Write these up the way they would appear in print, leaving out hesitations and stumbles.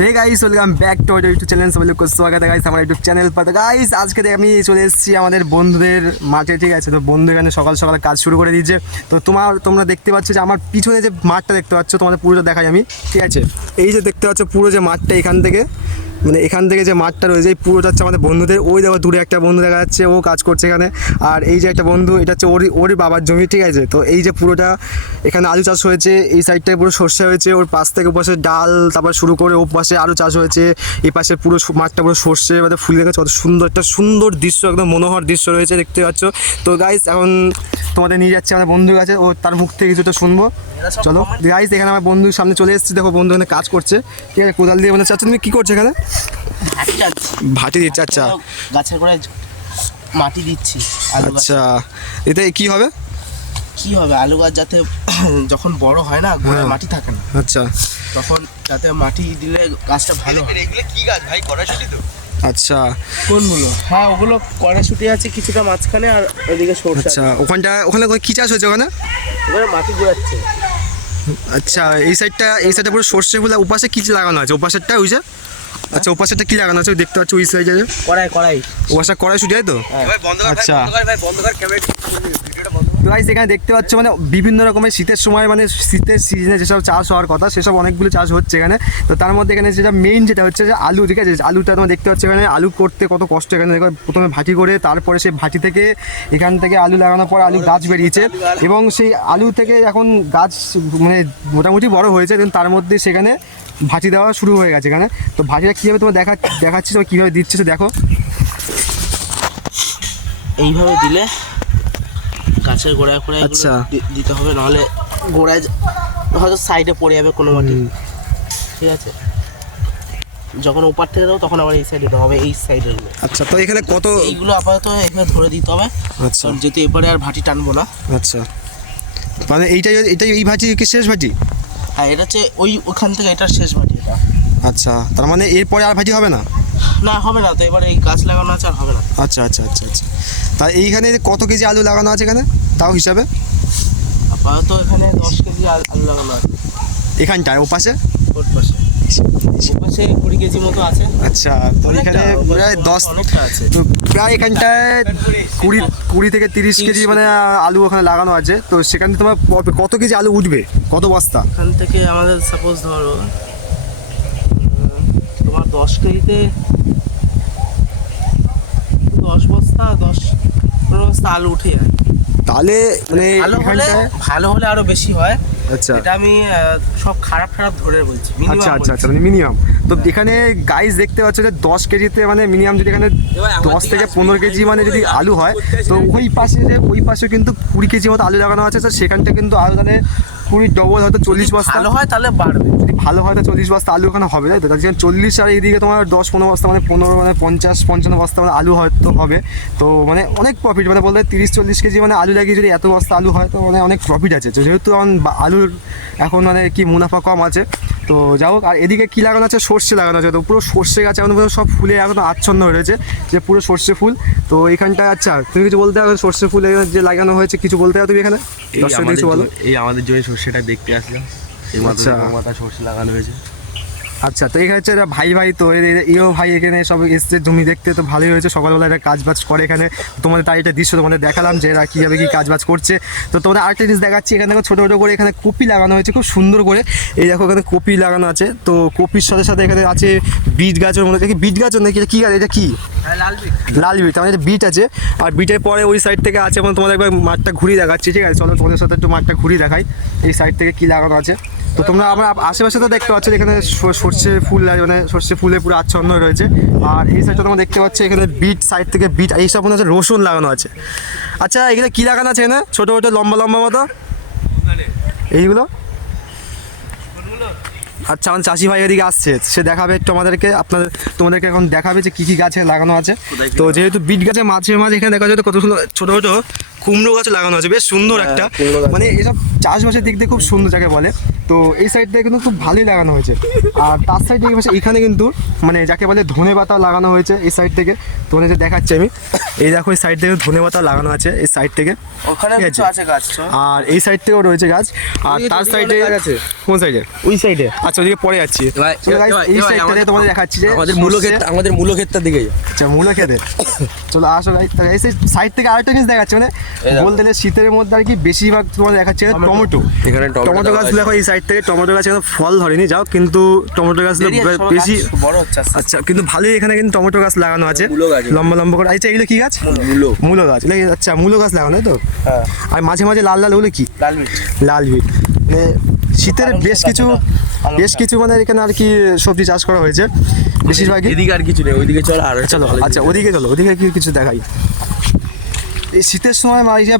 तो hey guys welcome back to our YouTube channel. सब लोग को स्वागत है गाइस हमारे यूट्यूब চ্যানেল पर। तो गाइस আজকে আমি চলে এসেছি আমাদের বন্ধুদের মাঠে, ঠিক আছে। তো বন্ধু এখানে সকাল সকাল কাজ শুরু করে দিয়েছে। তো তোমরা দেখতে পাচ্ছ যে আমার পিছনে যে মাঠটা দেখতে পাচ্ছ, তোমাদের পুরোটা দেখাই আমি, ঠিক আছে। এই যে দেখতে পাচ্ছ পুরো যে মাঠটা এখান থেকে, মানে এখান থেকে যে মাঠটা রয়েছে এই পুরোটা হচ্ছে আমাদের বন্ধুদের। ওই দেখো দূরে একটা বন্ধু দেখা যাচ্ছে, ও কাজ করছে এখানে। আর এই যে একটা বন্ধু, এটা হচ্ছে ওরই বাবার জমি, ঠিক আছে। তো এই যে পুরোটা এখানে আলু চাষ হয়েছে, এই সাইডটায় পুরো সর্ষে হয়েছে, ওর পাশ থেকে পাশে ডাল, তারপর শুরু করে ও পাশে আলু চাষ হয়েছে, এই পাশে পুরো মাঠটা পুরো সর্ষে মানে ফুল দেখেছে। কত সুন্দর একটা সুন্দর দৃশ্য, একদম মনোহর দৃশ্য রয়েছে, দেখতে পাচ্ছ। তো গাইস এখন তোমাদের নিয়ে যাচ্ছে আমাদের বন্ধুর কাছে, ও তার মুখ থেকে কিছুটা শুনবো। চলো গাইস, এখানে আমার বন্ধুর সামনে চলে এসেছি। দেখো বন্ধু এখানে কাজ করছে, ঠিক আছে, কোদাল দিয়ে। মানে চাচ্ছ তুমি কী করছো এখানে? ভাটি দিচ্ছে। আচ্ছা, গাছের গোড়ায় মাটি দিচ্ছি। আচ্ছা, এতে কি হবে? কি হবে, আলু গাছ যাতে যখন বড় হয় না, গোড়ায় মাটি থাকে না, আচ্ছা, তখন যাতে মাটি দিলে গাছটা ভালো হয়। এগুলো কি গাছ ভাই? কড়াইশুঁটি তো? আচ্ছা, কোনগুলো? হ্যাঁ, ওগুলো কড়াইশুঁটি আছে কিছুটা মাঝখানে, আর ওইদিকে সরষে। আচ্ছা, ওখানে কি চাষ হয়েছে ওখানে? ওখানে মাটি গোড়াচ্ছে। আচ্ছা, এই সাইডটা পুরো সর্ষে ফুল। ওপাশে কি লাগানো আছে? ওপাশেরটা ওই যে, আচ্ছা, ওপাশেরটা কি লাগানো আছে দেখতে পাচ্ছ ওই সাইডে? কড়াই ওপাশটা কড়াইশুঁটি, তাই তো? ভাই বন্ধ কর, আচ্ছা। ভাই বন্ধ কর, ক্যামেরা ভিডিওটা বন্ধ কর। তো গাইস এখানে দেখতে পাচ্ছ মানে বিভিন্ন রকমের শীতের সময়, মানে শীতের সিজনে যেসব চাষ হওয়ার কথা সেসব অনেকগুলো চাষ হচ্ছে এখানে। তো তার মধ্যে এখানে যেটা মেইন যেটা হচ্ছে যে আলু, ঠিক আছে। আলুটা তোমরা দেখতে পাচ্ছ এখানে আলু করতে কত কষ্ট। এখানে দেখো প্রথমে ভাটি করে, তারপরে সেই ভাটি থেকে এখান থেকে আলু লাগানোর পর আলু গাছ বেরিয়েছে, এবং সেই আলু থেকে এখন গাছ মানে মোটামুটি বড় হয়েছে, কিন্তু তার মধ্যে সেখানে ভাটি দেওয়া শুরু হয়ে গেছে এখানে। তো ভাটিটা কীভাবে তোমার দেখাচ্ছি, তোমার কীভাবে দিচ্ছে সে দেখো। এইভাবে দিলে গাছের গোড়ায় গোড়ায় আচ্ছা দিতে হবে, নাহলে গোড়ায় হয়তো সাইডে পড়ে যাবে কোনো মাটি, ঠিক আছে। যখন ওপার থেকে দেবো তখন আবার এই সাইডে দিতে হবে, এই সাইডের। আচ্ছা, তো এখানে কত? এইগুলো আপাতত এখানে ধরে দিতে হবে। আচ্ছা, যেহেতু এবারে আর ভাটি টানবো না। আচ্ছা, মানে এইটাই এই ভাটি কি শেষ ভাটি? হ্যাঁ, এটা হচ্ছে ওখান থেকে এটার শেষ ভাটি এটা। আচ্ছা, তার মানে এরপরে আর ভাটি হবে না? না, হবে না তো, এবার এই গাছ লাগানো আছে, আর হবে না। আচ্ছা আচ্ছা আচ্ছা আচ্ছা। তা এইখানে কত কেজি আলু লাগানো আছে এখানে তাও হিসাবে? আপাতত এখানে 10 কেজি আলু লাগানো আছে। এখানটায় ওপাশে? ওর পাশে 20 কেজি মতো আছে। আচ্ছা, তো এখানে প্রায় 10, অনেকটা আছে। তো প্রায় এখানটায় 20 থেকে 30 কেজি মানে আলু ওখানে লাগানো আছে। তো সেখানে তোমার কত কেজি আলু উঠবে, কত বস্তা? এখান থেকে আমাদের সাপোজ ধরো তোমার 10 কেজিতে 10 বস্তা 10-15 বস্তা আলু উঠে যায়। তাহলে মানে ভালো হলে আরো বেশি হয়। আচ্ছা, এটা আমি সব খারাপ ধরে বলছি। আচ্ছা আচ্ছা আচ্ছা, মানে মিনিমাম। তো এখানে গাইস দেখতে পাচ্ছ যে 10 কেজিতে মানে মিনিমাম যদি এখানে 10 থেকে 15 কেজি মানে যদি আলু হয়, তো ওই পাশে কিন্তু 20 কেজি মতো আলু লাগানো আছে। তো সেখানটা কিন্তু আলু তাহলে 20 ডবল, হয়তো 40 বস্তা ভালো হয়, তাহলে বাড়বে। যদি ভালো হয় তো 40 বস্তা আলু ওখানে হবে, তাই তো? তার জন্য 40 আর এইদিকে তোমার 10-15 বস্তা, মানে 15 মানে 50-55 বস্তা মানে আলু হয়তো হবে। তো মানে অনেক প্রফিট, মানে বলতে 30-40 কেজি মানে আলু লাগিয়ে যদি এত বস্তা আলু হয়, তো মানে অনেক প্রফিট আছে। তো যেহেতু আলুর এখন মানে কি মুনাফা কম আছে, তো যাই হোক। আর এদিকে কী লাগানো আছে? সর্ষে লাগানো আছে। তো পুরো সর্ষে গাছ এখন সব ফুলে এখন আচ্ছন্ন হয়ে রয়েছে, যে পুরো সর্ষে ফুল। তো এখানটায় আচ্ছা তুমি কিছু বলতে হবে? সর্ষে ফুল যে লাগানো হয়েছে কিছু বলতে হবে তুমি এখানে? দর্শকদের কিছু বলো। এই আমাদের জমি সর্ষেটা দেখতে আসলাম, এই মাথা সর্ষে লাগানো হয়েছে। আচ্ছা, তো এখানে হচ্ছে ভাই তো ইও ভাই এখানে সব এসছে জমি দেখতে। তো ভালোই হয়েছে, সকালবেলা এরা কাজবাজ করে এখানে। তোমাদের তাই এটা দৃশ্য তোমাদের দেখালাম যে এরা কীভাবে কী কাজবাজ করছে। তো তোমাদের আরেকটা জিনিস দেখাচ্ছি, এখানে দেখো ছোটো ছোটো করে এখানে কপি লাগানো হয়েছে খুব সুন্দর করে। এই দেখো এখানে কপি লাগানো আছে। তো কপির সাথে সাথে এখানে আছে বিট গাছের মধ্যে দেখি, বিট গাছ নাকি কী গাছ? এটা কি? লাল বিট। মানে এটা বিট আছে। আর বিটের পরে ওই সাইড থেকে আছে, মানে তোমাদের একবার মাঠটা ঘুরিয়ে দেখাচ্ছি, ঠিক আছে? চলো তোমাদের সাথে একটু মাঠটা ঘুরিয়ে দেখাই, এই সাইড থেকে কী লাগানো আছে। তো তোমরা আমার আশেপাশে তো দেখতে পাচ্ছ এখানে সর্ষে ফুল, মানে সর্ষে ফুলে পুরো আচ্ছন্ন রয়েছে। আর এই সাইডটা তোমরা দেখতে পাচ্ছ এখানে বিট, সাইড থেকে বিট, এইসব মনে হচ্ছে রসুন লাগানো আছে। আচ্ছা, এখানে কী লাগানো আছে এখানে ছোটো ছোটো লম্বা লম্বা মতো এইগুলো? আচ্ছা, আমার চাষি ভাই এদিকে আসছে, সে দেখাবে একটু আমাদেরকে, তোমাদেরকে এখন দেখাবে যে কী কী গাছে লাগানো আছে। তো যেহেতু বিট গাছে মাঝে মাঝে এখানে দেখা যায় কত সুন্দর ছোটো ছোটো কুমড়ো গাছ লাগানো আছে, বেশ সুন্দর একটা, কুমড়ো গাছ। মানে এসব চাষবাসের দিক দিয়ে খুব সুন্দর যাকে বলে। তো এই সাইড থেকে কিন্তু খুব ভালোই লাগানো হয়েছে। আর তার সাইড থেকে এখানে কিন্তু মানে যাকে বলে ধনে পাতা লাগানো হয়েছে এই সাইড থেকে, তোমাদের যে দেখাচ্ছি আমি, এই দেখো এই সাইড থেকে ধনে পাতা লাগানো আছে এই সাইড থেকে, ওখানে ঠিক কিছু আছে গাছ তো। আর এই সাইড থেকেও রয়েছে গাছ। আর ওইদিকে তার ওদিকে সাইডে অনেক গাছ আছে। কোন সাইডে? ওই সাইডে আচ্ছা ওদিকে পরে যাচ্ছি। এবার- চলো guys, এবার- এই এবার সাইডটাতে আমাদের- তোমাদের দেখাচ্ছি যে আমাদের মূল ক্ষেত, আমাদের মূল ক্ষেতটার দিকে যাও। আচ্ছা মূলো খেতে চলো আসো গাইস। এই সাইড থেকে আরেকটা জিনিস দেখাচ্ছে, মানে বলতে গেলে শীতের মধ্যে আর কি বেশিরভাগ তোমাদের দেখাচ্ছে টমেটো। এখানে টমেটো গাছ দেখো এই সাইড থেকে, টমেটো গাছ এখানে ফল ধরেনি যাও, কিন্তু টমেটো গাছগুলো দেরি আছে, সব বেশি। গাছ বড় হচ্ছে আস্তে আস্তে। আচ্ছা কিন্তু ভালোই এখানে কিন্তু টমেটো গাছ লাগানো আছে, মূলো গাছ। লম্বা লম্বা করে। আচ্ছা এগুলো কি গাছ? মূলো। মূলো গাছ। আচ্ছা মূলো গাছ লাগানো তাই তো? হ্যাঁ, আর মাঝে মাঝে লাল লাল ওগুলো কি? লাল মির্চ। লাল বিট। মানে শীতের পালং বেশ শাক কিছু আছে না? পালং বেশ শাক। কিছু মানে এখানে আর কি সবজি চাষ করা হয়েছে বেশিরভাগই। এদিকে আর কিছু নেই, ওইদিকে চলো আর চলো আচ্ছা ওদিকে চলো, ওদিকে কি কিছু দেখাই। এই শীতের সময় এই যে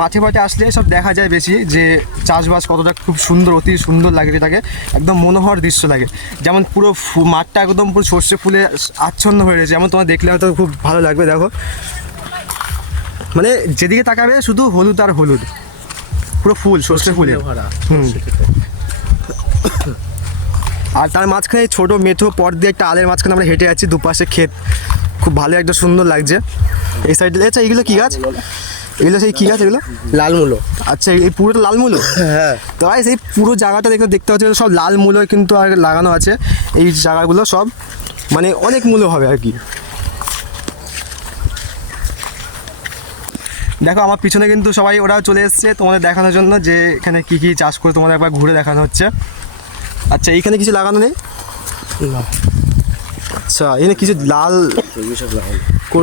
মাঠে মাঠে আসলে সব দেখা যায় বেশি যে চাষবাস কতটা খুব সুন্দর, অতি সুন্দর লাগে, যেটাকে একদম মনোহর দৃশ্য লাগে। যেমন পুরো মাঠটা একদম পুরো সর্ষে ফুলে আচ্ছন্ন হয়ে রয়েছে, যেমন তোমার দেখলে হয়তো খুব ভালো লাগবে। দেখো মানে যেদিকে তাকাবে শুধু হলুদ আর হলুদ, পুরো ফুল সর্ষে ফুলে। ভরা। হুম। আর তার মাঝখানে ছোট মেঠো পথ দিয়ে একটা আলের মাঝখানে আমরা হেঁটে যাচ্ছি, দুপাশে ক্ষেত, খুব ভালো একটা সুন্দর লাগছে এই সাইডে। আচ্ছা এইগুলো কি গাছ? এগুলো সেই কি গাছ এগুলো? লাল মূলো। আচ্ছা এই পুরোটা লাল মূলো? হ্যাঁ, তো ভাই সেই পুরো জায়গাটা দেখতে হচ্ছে সব লাল মূলো কিন্তু আর লাগানো আছে। এই জায়গাগুলো সব মানে অনেক মূলো হবে আর কি। দেখো আমার পিছনে কিন্তু সবাই ওরাও চলে এসছে তোমাদের দেখানোর জন্য যে এখানে কি কি চাষ করে তোমাদের একবার ঘুরে দেখানো হচ্ছে। আচ্ছা এইখানে কিছু লাগানো নেই? আচ্ছা এখানে কিছু লাল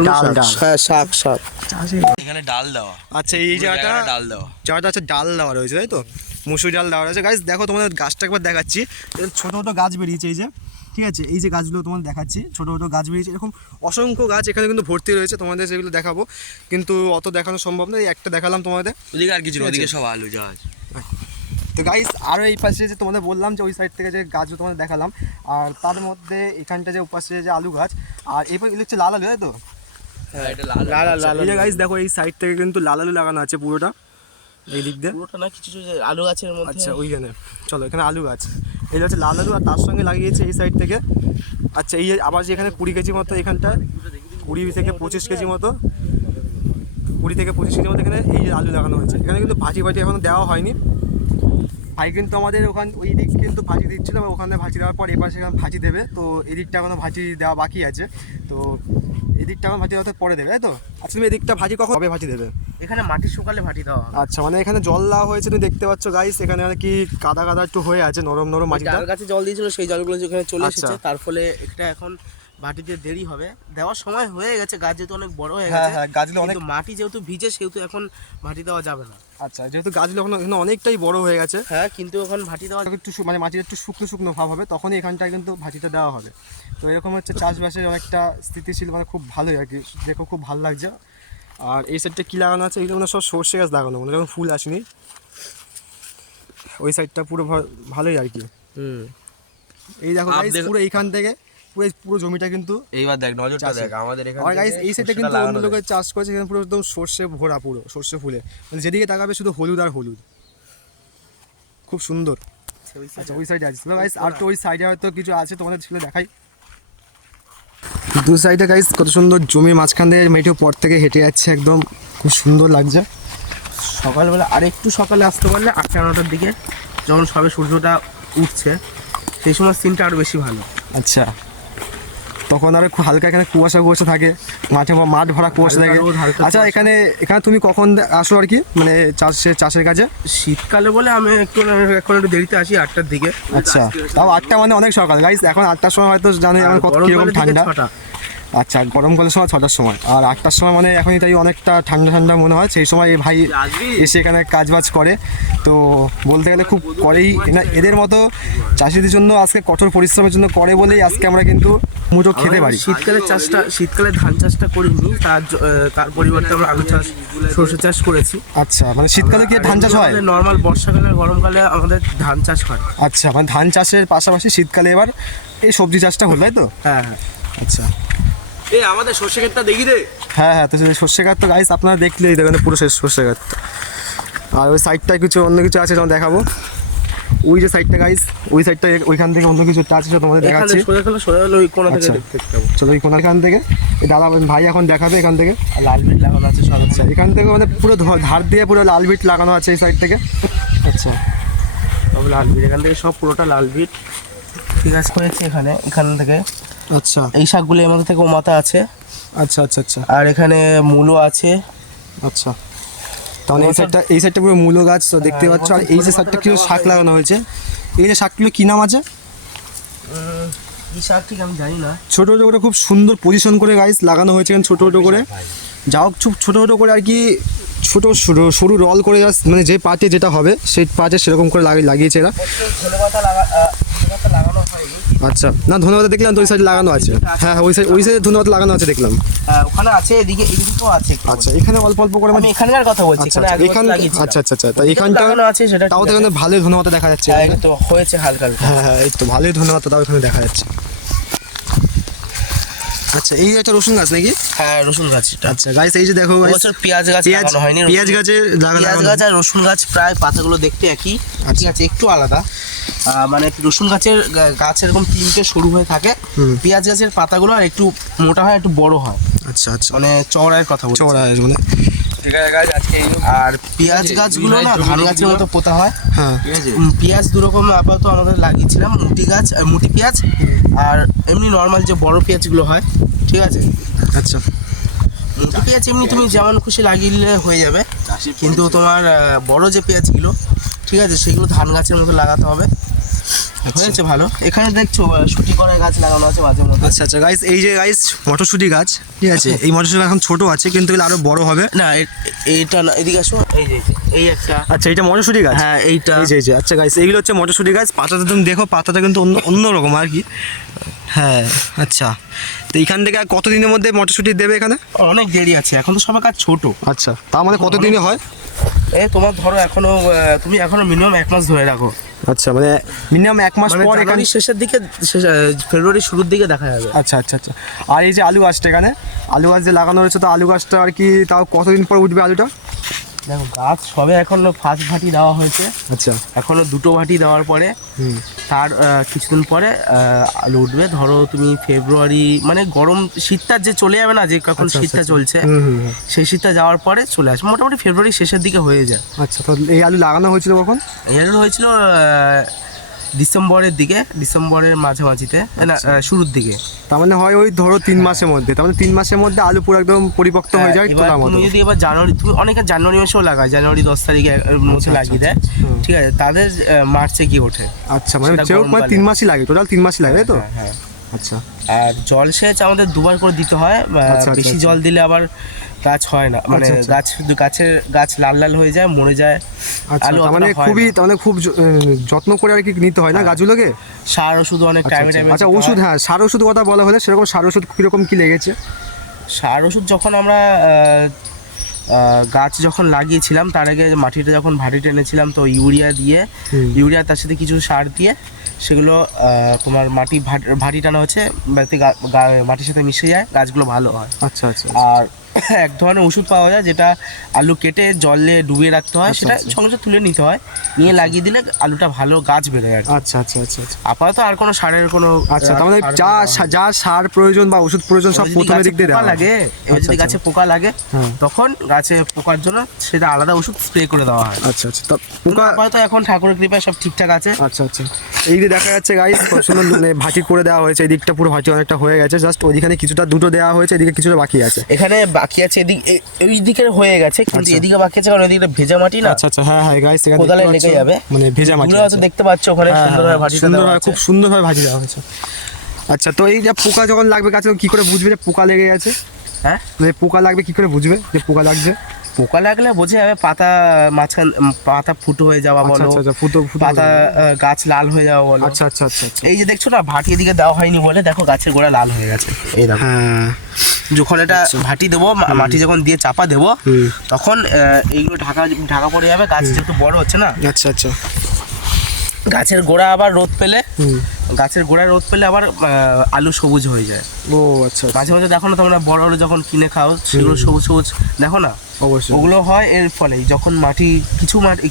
ডাল, ডাল। হ্যাঁ, শাক শাক। এখানে ডাল দেওয়া। আচ্ছা এই জায়গাটা ডাল দেওয়া। জায়গাটা হচ্ছে ডাল দেওয়া রয়েছে তাই তো, মুসুর ডাল দেওয়া রয়েছে। গাছ দেখো তোমাদের গাছটা একবার দেখাচ্ছি, ছোটো ছোটো গাছ বেরিয়েছে এই যে, ঠিক আছে এই যে গাছগুলো তোমাদের দেখাচ্ছি, ছোটো ছোটো গাছ বেরিয়েছে, এরকম অসংখ্য গাছ এখানে কিন্তু ভর্তি রয়েছে। তোমাদের সেগুলো দেখাবো কিন্তু অত দেখানো সম্ভব না, এই একটা দেখালাম তোমাদের। ওদিকে আর কিছু নেই, ঠিক আছে। ওদিকে সব আলু গাছ। তো গাইস আরও এই পাশে যে তোমাদের বললাম যে ওই সাইড থেকে যে গাছগুলো তোমাদের দেখালাম, আর তার মধ্যে এখানটা যে উপাশে যে আলু গাছ, আর এরপর এগুলো হচ্ছে লাল আলু তাই তো? হ্যাঁ, এটা লাল লাল লাল লাল। এই যে গাইস দেখো এই সাইড থেকে কিন্তু লাল আলু লাগানো আছে পুরোটা এই দিক দিয়ে। পুরোটা না, কিছু কিছু যে আলু গাছের মধ্যে। আচ্ছা ওইখানে চলো, এখানে আলু গাছ, এই হচ্ছে লাল আলু, আর তার সঙ্গে লাগিয়েছে এই সাইড থেকে। আচ্ছা এই আবার যে এখানে 20 কেজি মতো, এখানটা 20 থেকে 25 কেজি মতো, 20 থেকে 25 কেজি মতো এখানে এই যে আলু লাগানো হয়েছে। এখানে কিন্তু ভাজি এখনো দেওয়া হয়নি। ভাই কিন্তু আমাদের ওই দিক কিন্তু ভাজি দিচ্ছিল, ওখানে ভাজি দেওয়ার পর এপাশে এখানে ভাজি দেবে। তো এই দিকটা এখনো ভাজি দেওয়া বাকি আছে, তো এই দিকটা আমার ভাজি দেওয়া পরে দেবে তাই তো? আচ্ছা তুমি এদিকটা ভাজি কখন কবে ভাজি দেবে? এখানে মাটি শুকালে ভাটি দেওয়া হবে। আচ্ছা মানে এখানে জল দেওয়া হয়েছে, তুমি দেখতে পাচ্ছ গাইস, এখানে আর কি কাদা কাদা একটু হয়ে আছে, নরম নরম মাটিটা। ডাল গাছে জল দিয়েছিল, সেই জলগুলো যেখানে চলে আচ্ছা। এসেছে, তার ফলে এটা এখন ভাটিতে দেরি হবে। দেওয়ার সময় হয়ে গেছে, গাছ যেহেতু অনেক বড় হয়ে হ্যাঁ গেছে, হ্যাঁ গাছগুলো অনেক, কিন্তু মাটি যেহেতু ভিজে সেহেতু এখন ভাটি দেওয়া যাবে না। আচ্ছা যেহেতু গাছগুলো এখন অনেকটাই বড় হয়ে গেছে, হ্যাঁ, কিন্তু এখন ভাটি দেওয়া একটু মানে মাটিটা একটু শুকনো শুকনো ভাব হবে, তখনই এখানটায় কিন্তু ভাজিটা দেওয়া হবে। তো এরকম হচ্ছে চাষবাসের অনেকটা স্থিতিশীল, মানে খুব ভালোই আর কি, দেখো খুব ভালো লাগছে। আর এই সাইডটা কী লাগানো আছে? এগুলো মানে সব সর্ষে গাছ লাগানো, মানে যখন ফুল আসেনি ওই সাইডটা পুরো ভালোই আর কি। এই দেখো আপ guys, দেখো। পুরো এইখান থেকে পুরো জমিটা কিন্তু, এইবার দেখ নজরটা চাষে। দেখ আমাদের এখানে। আর গাইস এই সাইডে কিন্তু অন্য লোকের চাষ করেছে, এখানে পুরো একদম সর্ষে ভরা, পুরো সর্ষে ফুলে, মানে যেদিকে তাকাবে শুধু হলুদ আর হলুদ, খুব সুন্দর। আচ্ছা ওই সাইডে আছে গাইস, আর তো ওই সাইডে হয়তো কিছু আছে, তোমাদের ছিল দেখাই। দু সাইডে গাইস কত সুন্দর জমি, মাঝখান দিয়ে মেঠো পর থেকে হেঁটে যাচ্ছে, একদম খুব সুন্দর লাগছে। সকালবেলা আর একটু সকালে আসতে পারলে 8টা-9টার দিকে, যখন সবে সূর্যটা উঠছে, সেই সময় সিনটা আরও বেশি ভালো। আচ্ছা তখন আর খুব হালকা এখানে কুয়াশা থাকে, মাঠ ভরা কুয়াশা হালকা থাকে। রোদ, হালকা আচ্ছা কুয়াশা। এখানে তুমি কখন আসো আর কি, মানে চাষের কাজে? শীতকালে বলে আমি এখন একটু দেরিতে আসি, 8টার দিকে। আচ্ছা তাও 8টা মানে অনেক সকাল গাইস, এখন 8টার সময় হয়তো জানি এখন কত কীরকম গরমকালের দিকে ঠান্ডা। 6টা। আচ্ছা গরমকালের সময় 6টার সময়, আর 8টার সময় মানে এখনই তাই অনেকটা ঠান্ডা ঠান্ডা মনে হয়। সেই সময় এই ভাই এসে এখানে কাজবাজ করে, তো বলতে গেলে খুব করেই এদের মতো চাষিদের জন্য আজকে কঠোর পরিশ্রমের জন্য করে বলেই আজকে আমরা কিন্তু মুঠো খেতে পারি। শীতকালে ধান চাষটা করিনি, তার পরিবর্তে আমরা আলু চাষ, সরষে চাষ করেছি। আচ্ছা মানে শীতকালে কি ধান চাষ হয়? নর্মাল বর্ষাকালে, গরমকালে আমাদের ধান চাষ হয়। আচ্ছা মানে ধান চাষের পাশাপাশি শীতকালে এবার এই সবজি চাষটা হলো তাই তো? হ্যাঁ হ্যাঁ। আচ্ছা এ আমাদের সর্ষে ক্ষেতটা দেখি রে। হ্যাঁ হ্যাঁ, তো সেই সর্ষে গাছ তো গাইস আপনারা দেখলেই দেখেন পুরো শেষ সর্ষে গাছ। আর ওই সাইডটায় কিছু অন্য কিছু আছে যেমন দেখাবো, ওই যে সাইডটা গাইস, ওই সাইডটা ওইখান থেকে অন্য কিছু আছে সেটা তোমাদের দেখাচ্ছি। সোজা হলে ওই কোণা থেকে আচ্ছা। দেখতে পাবো। চলো ওই কোনাখান থেকে এই দাদা ভাই এখন দেখাবে এখান থেকে। আর লাল বিট লাগানো আছে সব। আচ্ছা, এখান থেকে মানে পুরো ধার দিয়ে পুরো লাল বিট লাগানো আছে এই সাইড থেকে। আচ্ছা, সব লাল বিট, এখান থেকে সব পুরোটা লাল বিট। ঠিক আছে, হয়েছে এখান থেকে আচ্ছা এই শাকগুলো এর মধ্যে থেকে ওমাতা আছে। আচ্ছা আচ্ছা আচ্ছা আর এখানে মূলো আছে। আচ্ছা, তাহলে এই সাইডটা পুরো মূলো গাছ তো দেখতে পাচ্ছ। আর এই যে সাইডটা কিছু শাক লাগানো হয়েছে, এই যে শাকগুলো কি নাম আছে? এই শাক ঠিক আমি জানি না। ছোট ছোট করে খুব সুন্দর পজিশন করে গাইস লাগানো হয়েছে ছোট ছোট করে, যা হোক ছোট ছোট করে আর কি, ছোট সরু রল করে জাস্ট মানে যে পার্টে যেটা হবে সেই পার্টে সেরকম করে লাগিয়েছে এরা। ধনেপাতা লাগানো হয়নি। আচ্ছা, না ধন্যবাদ দেখলাম তো ওই সাইড লাগানো আছে। হ্যাঁ হ্যাঁ, ওই সাইডে ধন্যবাদ লাগানো আছে দেখলাম। ওখানে আছে, এদিকেও আছে। আচ্ছা, এখানে অল্প অল্প করে আমি এখানকার কথা বলছি। আচ্ছা আচ্ছা আচ্ছা, তা এখানটা লাগানো আছে সেটা তাও তো এখানে ভালোই ধন্যবাদ দেখা যাচ্ছে। হ্যাঁ, তো হয়েছে হালকা হালকা। হ্যাঁ হ্যাঁ, এই তো ভালোই ধন্যবাদ তাও এখানে দেখা যাচ্ছে। আচ্ছা, এই একটা রসুন গাছ নাকি? হ্যাঁ, রসুন গাছটা। আচ্ছা গাইস, এই যে দেখো গাইস, এবছর পেঁয়াজ গাছ লাগানো হয়নি। পেঁয়াজ গাছে পেঁয়াজ গাছ আর রসুন গাছ প্রায় পাতাগুলো দেখতে একই, ঠিক আছে, একটু আলাদা। মানে রসুন গাছের গাছ এরকম তিনটে সরু হয়ে থাকে, পেঁয়াজ গাছের পাতাগুলো আর একটু মোটা হয়, একটু বড় হয়। আচ্ছা আচ্ছা, মানে চওড়ার কথা বলছি। চওড়া আছে মানে। ঠিক আছে গাছ, আজকে আর পেঁয়াজ গাছগুলো না ধান গাছের মতো পোতা হয়। হ্যাঁ, ঠিক আছে। পেঁয়াজ দুরকম আপাতত আমাদের লাগিয়েছিলাম, মুটি পেঁয়াজ আর এমনি নর্মাল যে বড় পেঁয়াজগুলো হয়, ঠিক আছে। আচ্ছা মুটি পেঁয়াজ এমনি তুমি যেমন খুশি লাগিয়ে নিলে হয়ে যাবে, কিন্তু তোমার বড় যে পেঁয়াজগুলো, ঠিক আছে, সেগুলো ধান গাছের মতো লাগাতে হবে। হয়েছে ভালো। এখানে দেখছো শুটি করা গাছ লাগানো আছে মাঝে মধ্যে। আচ্ছা আচ্ছা গাইস, এই যে গাইস মটরশুঁটি গাছ, ঠিক আছে, এই মটরশুঁটি এখন ছোট আছে কিন্তু এগুলো আরো বড় হবে। না এইটা না, এদিকে আসো। এই একটা। আচ্ছা, এটা মটরশুঁটি গাছ। হ্যাঁ, এইটা। এই যে আচ্ছা গাইস, এইগুলো হচ্ছে মটরশুঁটি গাছ। পাতাটা তুমি দেখো, পাতাটা কিন্তু অন্য রকম আর কি। হ্যাঁ আচ্ছা, তো এইখান থেকে আর কতদিনের মধ্যে মটরশুঁটি দেবে এখানে? অনেক দেরি আছে, এখন তো সবার কাজ ছোট। আচ্ছা, তার মানে কতদিনে হয়? তোমার ধরো তুমি এখনো মিনিমাম 1 মাস ধরে রাখো। আচ্ছা, মানে মিনিমাম 1 মাস মানে পর এখানে। জানুয়ারির শেষের দিকে, ফেব্রুয়ারির শুরুর দিকে দেখা যাবে। আচ্ছা আচ্ছা আচ্ছা, আর এই যে আলু গাছটা এখানে, আলু গাছ যে লাগানো রয়েছে, তো আলু গাছটা আর কি তাও কতদিন পর উঠবে আলুটা? দেখো গাছ সবে এখনো ফার্স্ট ভাটি দেওয়া হয়েছে, আচ্ছা, এখনো 2টো ভাটি দেওয়ার পরে তার কিছুদিন পরে আলু উঠবে। ধরো তুমি ফেব্রুয়ারি মানে গরম শীতটা যে চলে যাবে না, যে কখন আচ্ছা, শীতটা আচ্ছা। চলছে, সেই শীতটা যাওয়ার পরে চলে আসবে, মোটামুটি ফেব্রুয়ারি শেষের দিকে হয়ে যায়। আচ্ছা, তো এই আলু লাগানো হয়েছিল কখন? এই আলু হয়েছিল ডিসেম্বরের দিকে, ডিসেম্বরের মাঝামাঝিতে, না শুরুর দিকে। তার মানে হয় ওই ধরো 3 মাসের মধ্যে, তার মানে 3 মাসের মধ্যে আলু পুরো একদম পরিপক্ত হয়ে যায় এবার তোলার মতো। তুমি যদি এবার জানুয়ারি, তুমি অনেকে জানুয়ারি মাসেও লাগায়, জানুয়ারি 10 তারিখে মধ্যে লাগিয়ে দেয়, ঠিক আছে, তাদের মার্চে গিয়ে ওঠে। আচ্ছা, মানে সেটা যেও মানে গরমকালে। 3 মাসই লাগে, টোটাল 3 মাসই লাগে, তাই তো? হ্যাঁ, হ্যাঁ। আচ্ছা আর জলসেচ আমাদের 2বার করে দিতে হয়। আচ্ছা, বেশি আচ্ছা। জল দিলে আবার গাছ হয় না, মানে আচ্ছা, গাছ লাল লাল হয়ে যায়, মরে যায়। আচ্ছা, আলু তার মানে অতটা হয় খুবই, না। তার মানে খুব যত্ন করে আর কি নিতে হয় না গাছগুলোকে। সার ওষুধ অনেক আচ্ছা, টাইমে আচ্ছা। টাইমে আচ্ছা, ওষুধ, হ্যাঁ সার ওষুধ কথা বলা হলে সেরকম সার ওষুধ কীরকম কী লেগেছে? সার ওষুধ যখন আমরা গাছ যখন লাগিয়েছিলাম তার আগে মাটিটা যখন ভাটি টেনেছিলাম, তো ইউরিয়া তার সাথে কিছু সার দিয়ে সেগুলো তোমার ভাটি টানা হচ্ছে, মাটির সাথে মিশে যায়, গাছগুলো ভালো হয়। আচ্ছা আচ্ছা, আর এক ধরনের ওষুধ পাওয়া যায় যেটা আলু কেটে জলে ডুবিয়ে রাখতে হয়, সেটা সঙ্গে সঙ্গে তুলে নিতে হয়, নিয়ে লাগিয়ে দিলে আলুটা ভালো গাছ বেড়ে যায়। আচ্ছা আচ্ছা আচ্ছা আচ্ছা, আপাতত আর কোনো সারের কোনো আচ্ছা, তার মানে যা সার প্রয়োজন বা ওষুধ প্রয়োজন সব প্রথমে দিক দিয়ে দেওয়া লাগে। এবার যদি গাছে পোকা লাগে, হ্যাঁ। তখন গাছে পোকার জন্য সেটা আলাদা ওষুধ স্প্রে করে দেওয়া হয়। আচ্ছা আচ্ছা, তা পোকা। আপাতত এখন ঠাকুরের কৃপায় সব ঠিকঠাক আছে। আচ্ছা আচ্ছা, এই যে দেখা যাচ্ছে গাইস খুব সুন্দর মানে ভাটি করে দেওয়া হয়েছে, এই দিকটা পুরো ভাটি অনেকটা হয়ে গেছে, জাস্ট ওইখানে কিছুটা দুটো দেওয়া হয়েছে, এদিকে কিছুটা বাকি আছে। এখানে বাকি আছে, ওই দিকে হয়ে গেছে, কিন্তু আচ্ছা। এদিকে বাকি আছে কারণ এদিকে ভেজা মাটি না। আচ্ছা আচ্ছা, হ্যাঁ হ্যাঁ গাইস, এখানে কোদালে দেখতে লেগে পাচ্ছ, যাবে, মানে ভেজা মাটি দূরে হয়তো আছে। দেখতে পাচ্ছ ওখানে হ্যাঁ, সুন্দরভাবে হ্যাঁ, ভাটিটা সুন্দরভাবে, দেওয়া আছে। খুব সুন্দরভাবে ভাজি দেওয়া হয়েছে। আচ্ছা, তো এই যে পোকা যখন লাগবে গাছে কি করে বুঝবে যে পোকা লেগে গেছে? হ্যাঁ, মানে পোকা লাগবে কি করে বুঝবে যে পোকা লাগছে? পোকা লাগলে বোঝা যাবে পাতা মাঝখান, পাতা ফুটো হয়ে যাওয়া আচ্ছা বলো, আচ্ছা আচ্ছা, ফুটো পাতা গাছ লাল হয়ে যাওয়া বলো। আচ্ছা আচ্ছা আচ্ছা আচ্ছা, এই যে দেখছো না ভাটি এদিকে দেওয়া হয়নি বলে দেখো গাছের গোড়া লাল হয়ে গেছে। এই দেখো, হ্যাঁ যখন এটা ভাটি দেবো, মাটি যখন দিয়ে চাপা দেবো, তখন এইগুলো ঢাকা পড়ে যাবে, গাছ যেহেতু বড় হচ্ছে না। আচ্ছা আচ্ছা, গাছের গোড়া আবার রোদ পেলে গাছের গোড়ায় রোদ পেলে আবার আলু সবুজ হয়ে যায়। ও আচ্ছা আচ্ছা। মাঝে মাঝে দেখো না তোমরা বড় বড় যখন কিনে খাও সেগুলো সবুজ সবুজ দেখো না, অবশ্যই। ওগুলো হয় এর ফলেই। যখন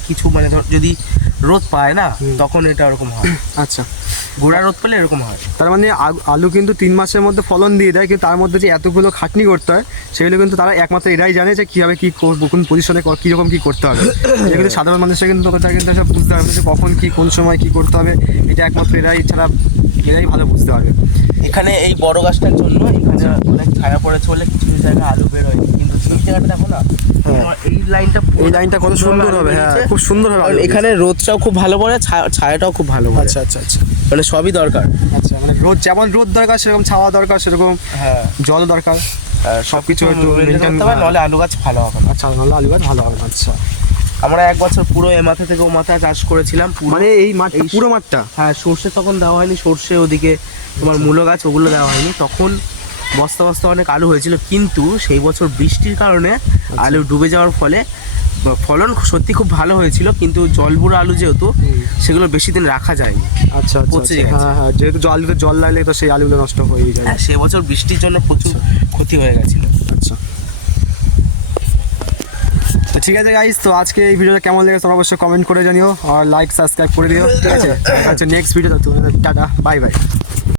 কিছু মানে ধর যদি রোদ পায় না তখন এটা ওরকম হয়। আচ্ছা, গোড়া রোদ পেলে এরকম হয়। তার মানে আলু কিন্তু 3 মাসের মধ্যে ফলন দিয়ে দেয়, কিন্তু তার মধ্যে যে এতগুলো খাটনি করতে হয় সেগুলো কিন্তু তারা একমাত্র এরাই জানে যে কীভাবে কী করবো, কোন পজিশনে কীরকম কী করতে হবে। এটা কিন্তু সাধারণ মানুষরা কিন্তু তারা কিন্তু সব বুঝতে পারবে না যে কখন কী কোন সময় কী করতে হবে, এটা একমাত্র এরাই ছাড়া এরাই ভালো বুঝতে পারবে। এখানে এই বড় গাছটার জন্য এখানে অনেক ছায়া পড়েছে বলে কিছু কিছু জায়গায় আলু বের হয়, কিন্তু এই জায়গাটা দেখো না, হ্যাঁ। এই লাইনটা এই লাইনটা কত সুন্দর হবে, হ্যাঁ খুব সুন্দর হবে। কারণ এখানে রোদটাও খুব ভালো পড়ে, ছায়াটাও খুব ভালো পড়ে। আচ্ছা আচ্ছা আচ্ছা মানে সবই দরকার। আচ্ছা, মানে রোদ যেমন রোদ দরকার সেরকম ছাওয়া দরকার, সেরকম হ্যাঁ, জল দরকার, সবকিছু একটু maintain maintain করতে হবে, নাহলে আলু গাছ ভালো হবে না। আচ্ছা, নাহলে আলু গাছ ভালো হবে না। আচ্ছা, আমরা এক বছর পুরো এ মাথা থেকে ও মাথা চাষ করেছিলাম পুরো। মানে এই মাঠটা পুরো মাঠটা? হ্যাঁ, সর্ষে তখন দেওয়া হয়নি, সর্ষে ওদিকে তোমার মূলো গাছ ওগুলো দেওয়া হয়নি, তখন বস্তা বস্তা অনেক আলু হয়েছিল। কিন্তু সেই বছর বৃষ্টির কারণে আলু ডুবে যাওয়ার ফলে ফলন সত্যি খুব ভালো হয়েছিল, কিন্তু জলবুড়ো আলু যেহেতু সেগুলো বেশি দিন রাখা যায়নি। আচ্ছা আচ্ছা, পচে আচ্ছা। গেছে। হ্যাঁ হ্যাঁ, যেহেতু আলুতে জল লাগলে তো সেই আলুগুলো নষ্ট হয়ে যায়। হ্যাঁ, সে বছর বৃষ্টির জন্য প্রচুর ক্ষতি হয়ে গেছিল। আচ্ছা, তো ঠিক আছে গাইস, তো আজকে এই ভিডিওটা কেমন লেগেছে তোমরা অবশ্যই কমেন্ট করে জানিও, আর লাইক সাবস্ক্রাইব করে দিও। ঠিক আছে, দেখা হচ্ছে next video. Tata, bye bye.